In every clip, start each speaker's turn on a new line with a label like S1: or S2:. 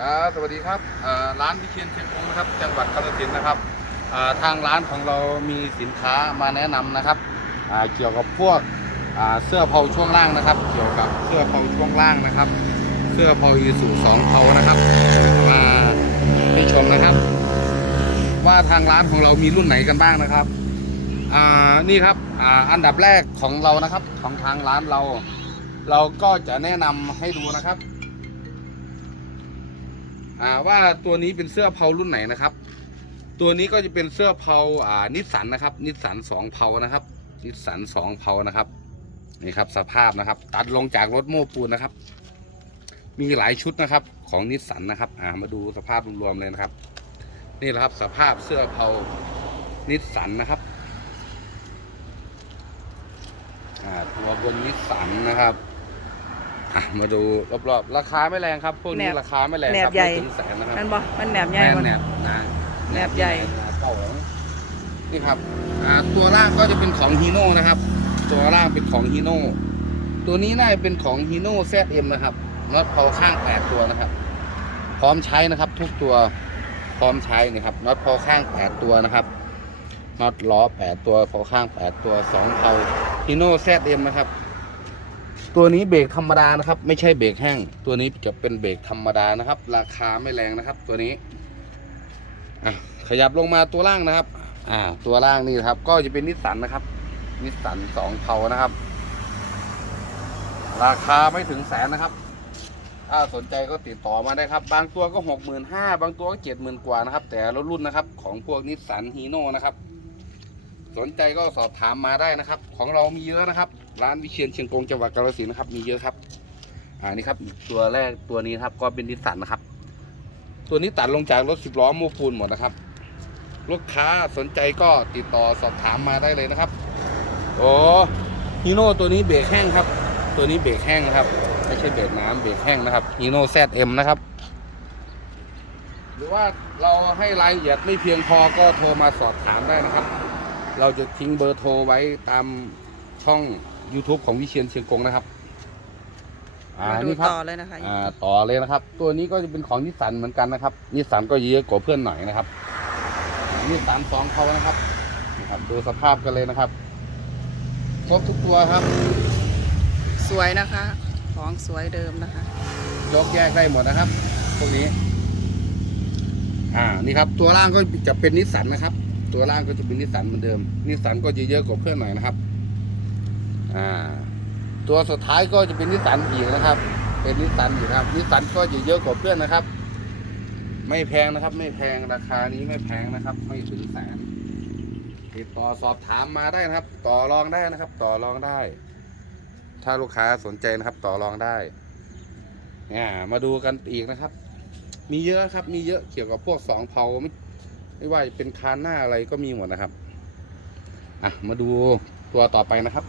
S1: ครับสวัสดีครับร้านวิเชียนเชียงรุงนะครับ จังหวัดกาฬสินธุ์นะครับทางร้านของเรามีสินค้ามาแนะนำนะครับเกี่ยวกับพวกเสื้อเผาช่วงล่างนะครับ เกี่ยวกับเสื้อเผาช่วงล่างนะครับ เสื้อเผาอีสูสองเผานะครับมาให้ชมนะครับ ว่าทางร้านของเรามีรุ่นไหนกันบ้างนะครับนี่ครับออันดับแรกของเรานะครับของทางร้านเรา เราก็จะแนะนำให้ดูนะครับ อ่าว่าตัวนี้เป็นเสื้อเพารุ่นไหนนะครับ ตัวนี้ก็จะเป็นเสื้อเพาอ่านิสสันนะครับ นิสสันสองเพานะครับ นิสสันสองเพานะครับนี่ครับสภาพนะครับ ตัดลงจากรถโม้ปูนนะครับ มีหลายชุดนะครับ ของนิสสันนะครับอ่ามาดูสภาพรวมๆเลยนะครับ นี่แหละครับสภาพเสื้อเพานิสสันนะครับอ่าตัวบนนิสสันนะครับ อะมาดูรอบๆ ราคาไม่แรงครับพวกนี้
S2: แนบ
S1: ราคาไม่แรง
S2: แน
S1: ครับบ
S2: ใหญ่
S1: ไม่ถึงแสนนะครับ
S2: นั่นบ่มันแหนบใหญ่
S1: แนบ
S2: บ่
S1: แนบนะ
S2: แนบใหญ่
S1: เก่าแล้วนี่ครับอ่าตัวล่างก็จะเป็นของฮีโน่นะครับ ตัวล่างเป็นของฮีโน่ตัวนี้น่าจะเป็นของฮีโน่แซเอ็มนะครับน็อตเผาข้างแปดตัวนะครับ พร้อมใช้นะครับ ทุกตัวพร้อมใช้นะครับน็อตเผาข้างแปดตัวนะครับน็อตล้อแปดตัวเผาข้างแปดตัวสองเผาฮีโน่แซเอ็มนะครับ ตัวนี้เบรกธรรมดานะครับ ไม่ใช่เบรกแห้ง ตัวนี้จะเป็นเบรกธรรมดานะครับ ราคาไม่แรงนะครับ ตัวนี้อะขยับลงมาตัวล่างนะครับ อ่า ตัวล่างนี่ครับ ก็จะเป็นนิสสันนะครับ นิสสันสองเทานะครับ ราคาไม่ถึงแสนนะครับ ถ้าสนใจก็ติดต่อมาได้ครับ บางตัวก็หกหมื่นห้าบางตัวก็เจ็ดหมื่นกว่านะครับ แต่ละรุ่นนะครับ ของพวกนิสสันฮีโน่นะครับ สนใจก็สอบถามมาได้นะครับ ของเรามีเยอะนะครับ ร้านวิเชียนเชียงกงจังหวัดกาฬสินธุ์นะครับ มีเยอะครับ อ่านี่ครับตัวแรกตัวนี้ครับ ก็เป็นนิสสันนะครับ ตัวนี้ตัดลงจากรถสิบล้อโม้ปูนหมดนะครับ ลูกค้าสนใจก็ติดต่อสอบถามมาได้เลยนะครับโอ้ฮีโน่ตัวนี้เบรกแห้งครับ ตัวนี้เบรกแห้งนะครับไม่ใช่เบรกน้ำเบรกแห้งนะครับฮีโน่แซดเอ็มนะครับหรือว่าเราให้รายละเอียดไม่เพียงพอก็โทรมาสอบถามได้นะครับ เราจะทิ้งเบอร์โทรไว้ตามช่อง YouTube ของวิเชียนเชียงกงนะครับอ่า
S2: มาดู
S1: นี่ครับ
S2: ต่อเลยนะคะ
S1: อ่าต่อเลยนะครับ ตัวนี้ก็จะเป็นของนิสสันเหมือนกันนะครับนิสสันก็เยอะกว่าเพื่อนหน่อยนะครับนิสสันสองเขานะครับนะครับดูสภาพกันเลยนะครับครบทุกตัวครับ
S2: สวยนะคะ ของสวยเดิมนะคะ
S1: ยกแยกได้หมดนะครับพวกนี้ อ่านี่ครับ ตัวล่างก็จะเป็นนิสสันนะครับ ตัวล่างก็จะเป็นนิสสันเหมือนเดิม นิสสันก็จะเยอะกว่าเพื่อนหน่อยนะครับ อ่า ตัวสุดท้ายก็จะเป็นนิสสันอีกนะครับ เป็นนิสสันอยู่นะครับ นิสสันก็จะเยอะกว่าเพื่อนนะครับ ไม่แพงนะครับ ไม่แพงราคานี้ไม่แพงนะครับ ไม่ถึงแสนติดต่อสอบถามมาได้นะครับ ต่อรองได้นะครับ ต่อรองได้ ถ้าลูกค้าสนใจนะครับ ต่อรองได้ เนี่ยมาดูกันอีกนะครับ มีเยอะครับ มีเยอะเกี่ยวกับพวกสองเผา ไม่ว่าจะเป็นคานหน้าอะไรก็มีหมดนะครับ อะ มาดูตัวต่อไปนะครับ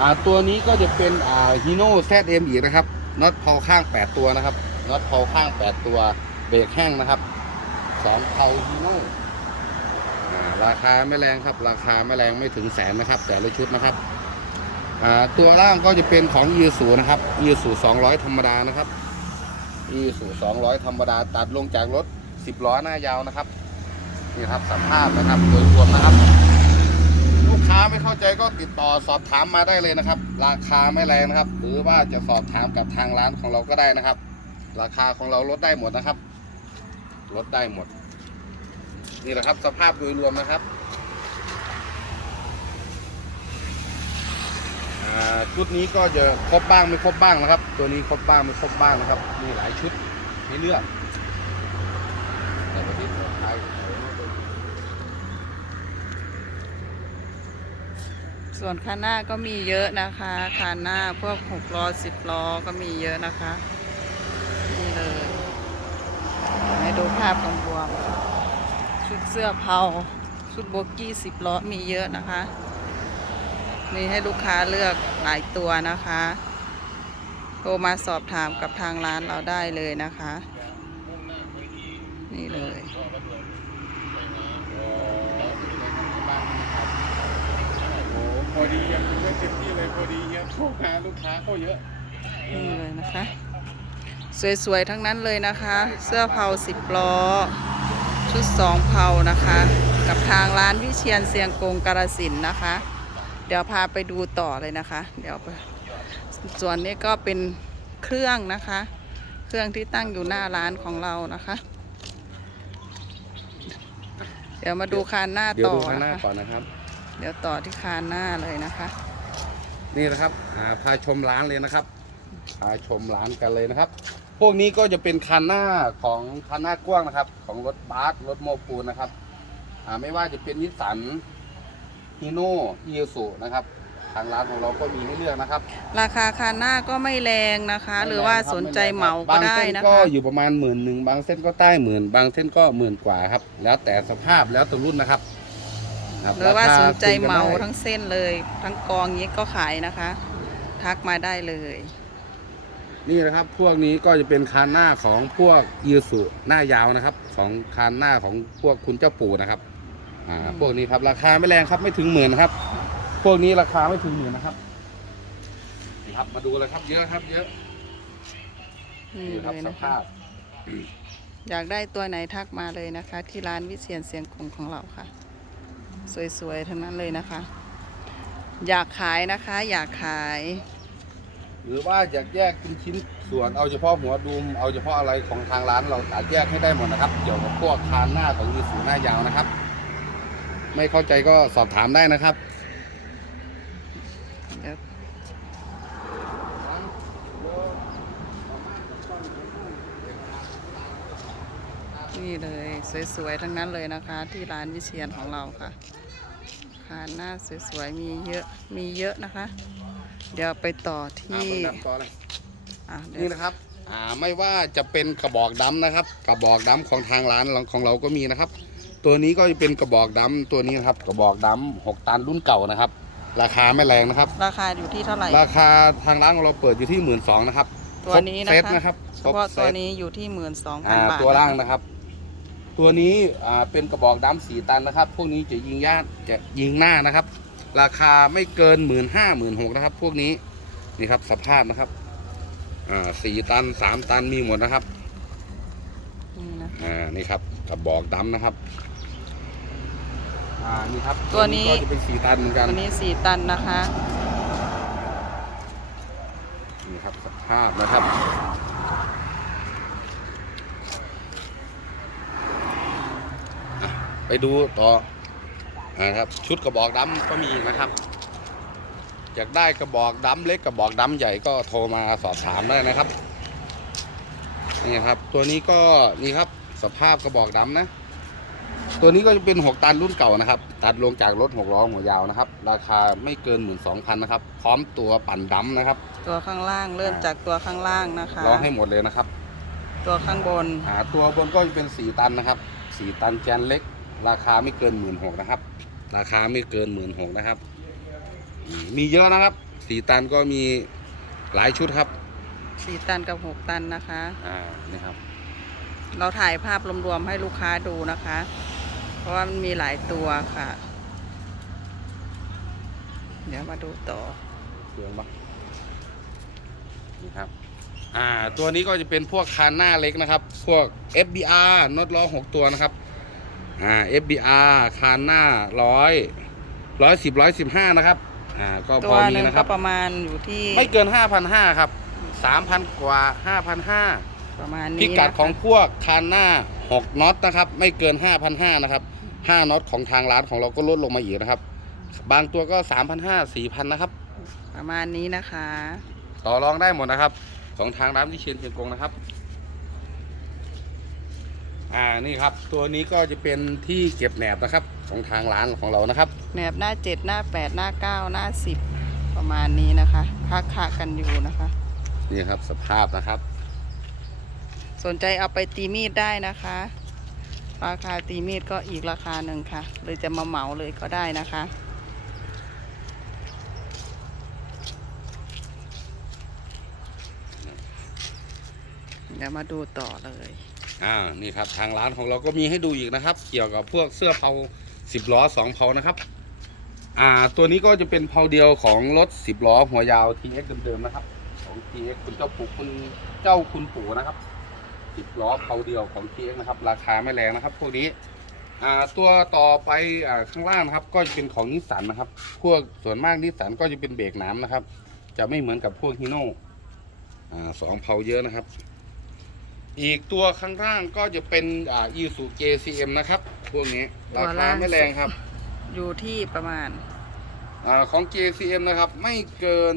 S1: อ่าตัวนี้ก็จะเป็นอ่าฮีโน่แซเอ็มอีกนะครับน็อตเพาข้าง8ตัวนะครับน็อตเพาข้าง8ตัวเบรกแห้งนะครับสองเพาฮีโน่อ่าราคาไม่แรงครับ ราคาไม่แรงไม่ถึงแสนนะครับ แต่ละชุดนะครับอ่าตัวล่างก็จะเป็นของยีสูนะครับยีสู200ธรรมดานะครับยีสู200ธรรมดาตัดลงจากรถ 10ล้อหน้ายาวนะครับนี่ครับสภาพนะครับโดยรวมนะครับ ลูกค้าไม่เข้าใจก็ติดต่อสอบถามมาได้เลยนะครับ ราคาไม่แรงนะครับ หรือว่าจะสอบถามกับทางร้านของเราก็ได้นะครับ ราคาของเราลดได้หมดนะครับลดได้หมด นี่แหละครับสภาพโดยรวมนะครับชุดนี้ก็จะครบบ้างไม่ครบบ้างนะครับ ตัวนี้ครบบ้างไม่ครบบ้างนะครับ มีหลายชุดให้เลือก ส่
S2: วนคันหน้าก็มีเยอะนะคะคันหน้าพวกหกล้อสิบล้อก็มีเยอะนะคะ นี่เลยให้ดูภาพรวมชุดเสื้อเผาชุดโบกี้สิบล้อมีเยอะนะคะ มีให้ลูกค้าเลือกหลายตัวนะคะโทรมาสอบถามกับทางร้านเราได้เลยนะคะ นี่เลย
S1: โอ้พอดียังไม่เต็มที่เลยพอดียังโทรหาลูกค้าเขาเยอะ
S2: นี่เลยนะคะ สวยๆ ทั้งนั้นเลยนะคะ เสื้อเผาสิบล้อ ชุดสองเผานะคะ กับทางร้านวิเชียนเสียงกงกาลสินธุ์นะคะ เดี๋ยวพาไปดูต่อเลยนะคะ เดี๋ยวไปส่วนนี้ก็เป็นเครื่องนะคะ เครื่องที่ตั้งอยู่หน้าร้านของเรานะคะ เดี๋ยวมาดูคานหน้า
S1: เดี๋ยว
S2: ต่อ
S1: ดูข้างห
S2: นะ
S1: น้า
S2: คะ
S1: ก่อนนะครับ
S2: เดี๋ยวต่อที่คานหน้าเลยนะคะ
S1: นี่นะครับอ่าพาชมร้านเลยนะครับพาชมร้านกันเลยนะครับ พวกนี้ก็จะเป็นคันหน้าของคันหน้ากว้างนะครับ ของรถบัสรถโมปูนนะครับอ่าไม่ว่าจะเป็นนิสสันฮีโน่อีสุนะครับ ทางร้านของเราก็มีให้เลือกนะครับ
S2: ราคาคานหน้าก็ไม่แรงนะคะ หรือว่าสนใจเหมาก็
S1: บาง
S2: ได้
S1: เส้น
S2: นะ
S1: ก็
S2: คะ
S1: อยู่ประมาณหมื่นหนึ่งบางเส้นก็ใต้หมื่นบางเส้นก็หมื่นกว่าครับ แล้วแต่สภาพแล้วแต่รุ่นนะครับ คบ
S2: หรือว่า
S1: ค
S2: สนใจ
S1: คุยกัน
S2: เหมา
S1: ได้
S2: ทั้งเส้นเลย ทั้งกองนี้ก็ขายนะคะ ทักมาได้เลย
S1: นี่นะครับ พวกนี้ก็จะเป็นคานหน้าของพวกยีสุหน้ายาวนะครับ ของคานหน้าของพวกคุณเจ้าปู่นะครับอ่า
S2: อืม
S1: พวกนี้ครับราคาไม่แรงครับไม่ถึงหมื่นนะครับ พวกนี้ราคาไม่ถึงหมื่นนะครับนี่ครับมาดูเลยครับเยอะครับ เยอะ
S2: นี่
S1: นี่ค
S2: เล
S1: รับ
S2: ย
S1: ส
S2: นะคะ
S1: ภาพ
S2: อยากได้ตัวไหนทักมาเลยนะคะ ที่ร้านวิเชียนเสียงกงของเราค่ะ สวยๆทั้งนั้นเลยนะคะ อยากขายนะคะ อยากขาย
S1: หรือว่าอยากแยกเป็นชิ้นส่วนเอาเฉพาะหัวดุมเอาเฉพาะอะไรของทางร้านเราอาจแยกให้ได้หมดนะครับ เกี่ยวกับพวกคานหน้าของยีสุหน้ายาวนะครับ ไม่เข้าใจก็สอบถามได้นะครับ
S2: นี่เลยสวยๆทั้งนั้นเลยนะคะ ที่ร้านวิเชียนของเราค่ะคานหน้าสวยๆมีเยอะมีเยอะนะคะ เดี๋ยวไปต่อ
S1: อ่า
S2: ที่
S1: เบิ่งดำต่อเลย
S2: อะเดี๋ยว
S1: นี่นะครับอ่าไม่ว่าจะเป็นกระบอกดำนะครับ กระบอกดำของทางร้านของเราก็มีนะครับ ตัวนี้ก็จะเป็นกระบอกดำตัวนี้นะครับ กระบอกดำหกตันรุ่นเก่านะครับ ราคาไม่แรงนะครับ
S2: ราคาอยู่ที่เท่าไหร่
S1: ราคาทางร้านของเราเปิดอยู่ที่หมื่นสองนะครับ
S2: ตัวนี้
S1: ครบ
S2: นะ
S1: เซต
S2: คะ
S1: นะครับ
S2: เฉ
S1: ครบ
S2: พาะ
S1: เซ
S2: ตัว
S1: ต
S2: นี้อยู่ที่หมื่นสองพั
S1: อ่าน
S2: บาท
S1: ตัวล่าง
S2: นะคะ
S1: นะครับ ตัวนี้อ่าเป็นกระบอกดำสีตันนะครับ พวกนี้จะยิงย่านจะยิงหน้านะครับ ราคาไม่เกินหมื่นห้าหมื่นหกนะครับ พวกนี้นี่ครับสภาพนะครับอ่าสี่ตันสามตันมีหมดนะครับ
S2: นี่นะคะ
S1: อ่านี่ครับกระบอกดำนะครับอ่านี่ครับ
S2: ตัวนี้
S1: ก็จะเป็นสีตันเหมือนกัน
S2: ตัวนี้สี่ตันนะคะ
S1: นี่ครับสภาพนะครับ อะ ไปดูต่ออ่าครับชุดกระบอกดำก็มีนะครับ อยากได้กระบอกดำเล็กกระบอกดำใหญ่ก็โทรมาสอบถามได้นะครับนี่ครับ ตัวนี้ก็นี่ครับสภาพกระบอกดำนะ ตัวนี้ก็จะเป็น6ตันรุ่นเก่านะครับ ตัดลงจากรถ6ล้อหัวยาวนะครับ ราคาไม่เกิน12,000นะครับ พร้อมตัวปั่นดำนะครับ
S2: ตัวข้างล่างเริ่มจากตัวข้างล่างนะคะ
S1: ร้องให้หมดเลยนะครับ
S2: ตัวข้างบน
S1: อ่าตัวบนก็จะเป็น4ตันนะครับ4ตันแกนเล็ก ราคาไม่เกิน1 6ื่นนะครับ ราคาไม่เกิน1 6ื่นนะครับอืมมีเยอะนะครับ4ตันก็มีหลายชุดครับ
S2: สี่ตันกับหกตันนะคะ
S1: อ่านี่ครับ
S2: เราถ่ายภาพรวมๆให้ลูกค้าดูนะคะ เพราะว่ามันมีหลายตัวค่ะ เดี๋ยวมาดูต่อ
S1: เครื่องปะนี่ครับอ่าตัวนี้ก็จะเป็นพวกคานหน้าเล็กนะครับ พวก FBR น็อตล้อ6ตัวนะครับ อ่า FBR คานหน้าร้อยร้อยสิบร้อยสิบห้านะครับ อ่า ก็พ
S2: ตัว
S1: อ
S2: ห
S1: มี
S2: นึ่ง
S1: นะค
S2: ก็
S1: รับ
S2: ประมาณอยู่ที่
S1: ไม่เกินห้าพันห้าครับสามพันกว่าห้าพันห้า
S2: ประมาณนี้
S1: พิกัด
S2: นะคะ
S1: ของพวกคานหน้าหกน็อตนะครับ ไม่เกินห้าพันห้านะครับห้าน็อตของทางร้านของเราก็ลดลงมาอีกนะครับ บางตัวก็สามพันห้าสี่พันนะครับ
S2: ประมาณนี้นะคะ
S1: ต่อรองได้หมดนะครับ ของทางร้านที่เชียนเชียงกงนะครับ อ่านี่ครับ ตัวนี้ก็จะเป็นที่เก็บแหนบนะครับของทางร้านของเรานะครับ
S2: แหนบหน้าเจ็ดหน้าแปดหน้าเก้าหน้าสิบประมาณนี้นะคะค้าคากันอยู่นะคะ
S1: นี่ครับสภาพนะครับ
S2: สนใจเอาไปตีมีดได้นะคะ ราคาตีมีดก็อีกราคาหนึ่งค่ะหรือจะมาเหมาเลยก็ได้นะคะเดี๋ยวมาดูต่อเลย
S1: อ่านี่ครับทางร้านของเราก็มีให้ดูอีกนะครับ เกี่ยวกับพวกเสื้อเผาสิบล้อสองเผานะครับ อ่าตัวนี้ก็จะเป็นเผาเดียวของรถสิบล้อหัวยาว TX เดิมๆนะครับของของ TX คุณเจ้าปู่คุณเจ้าคุณปู่นะครับสิบล้อเผาเดียวของ TX นะครับ ราคาไม่แรงนะครับ พวกนี้อ่าตัวต่อไปอ่าข้างล่างนะครับ ก็จะเป็นของนิสสันนะครับ พวกส่วนมากนิสสันก็จะเป็นเบรกน้ำนะครับ จะไม่เหมือนกับพวกฮีโน่อ่าสองเผาเยอะนะครับ อีกตัวข้างล่างก็จะเป็นอ่า Isuzu JCM นะครับ พวกนี้ราคาไม่แรงครับ
S2: อยู่ที่ประมาณ
S1: อาของ JCM นะครับ ไม่เกิน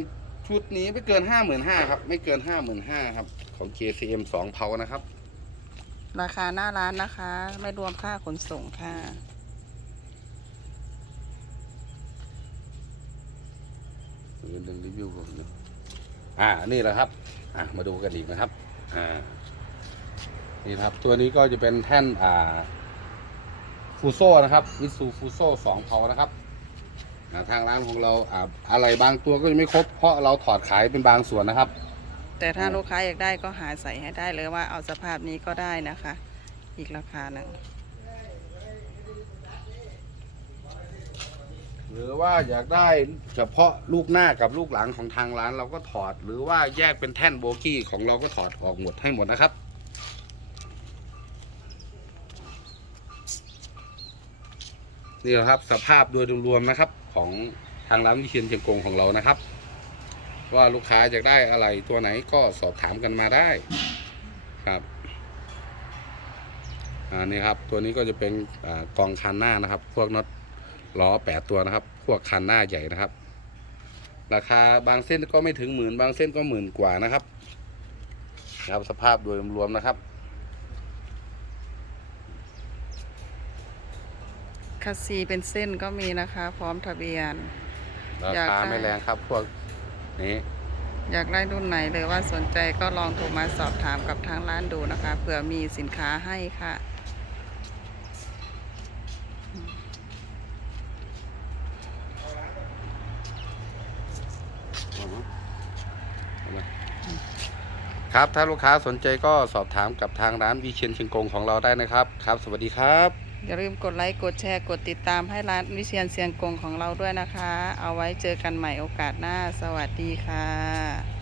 S1: ชุดนี้ไม่เกิน 55,000ครับ ไม่เกิน 55,000ครับ ของ JCM 2เผานะครับ
S2: ราคาหน้าร้านนะคะ ไม่รวมค่าขนส่งค่ะ
S1: เรื่องรีวิวผมนะอ่า นี่แหละครับ อ่ามาดูกันอีกนะครับ อ่า นี่นะครับ ตัวนี้ก็จะเป็นแท่นอ่าฟูโซ่นะครับมิซูฟูโซ่สองเผานะครับอ่าทางร้านของเราอ่าอะไรบางตัวก็ยังไม่ครบ เพราะเราถอดขายเป็นบางส่วนนะครับ
S2: แต่ถ้าลูกค้าอยากได้ก็หาใส่ให้ได้เลยว่าเอาสภาพนี้ก็ได้นะคะ อีกราคาหนึ่ง
S1: หรือว่าอยากได้เฉพาะลูกหน้ากับลูกหลังของทางร้านเราก็ถอด หรือว่าแยกเป็นแท่นโบกี้ของเราก็ถอดออกหมดให้หมดนะครับ นี่แหละครับสภาพโดยรวมๆนะครับ ของทางร้านวิเชียนเชียงกงของเรานะครับ ว่าลูกค้าอยากได้อะไรตัวไหนก็สอบถามกันมาได้ครับอ่านี่ครับตัวนี้ก็จะเป็นอกองคันหน้านะครับ พวกน็อตล้อแปดตัวนะครับ พวกคันหน้าใหญ่นะครับ ราคาบางเส้นก็ไม่ถึงหมื่นบางเส้นก็หมื่นกว่านะครับครับสภาพโดยรวมๆนะครับ
S2: คัสซีเป็นเส้นก็มีนะคะ พร้อมทะเบียน
S1: รา
S2: อยาก
S1: คา
S2: ได้
S1: ไม่แรงครับพวกนี้
S2: อยากได้รุ่นไหนหรือว่าสนใจก็ลองโทรมาสอบถามกับทางร้านดูนะคะเผื่อมีสินค้าให้ค่ะ
S1: ครับถ้าลูกค้าสนใจก็สอบถามกับทางร้านวิเชียนเชียงกงของเราได้นะครับ ครับ สวัสดีครับ
S2: อย่าลืมกดไลค์กดแชร์กดติดตามให้ร้านวิเชียนเซียงกงของเราด้วยนะคะ เอาไว้เจอกันใหม่โอกาสหน้า สวัสดีค่ะ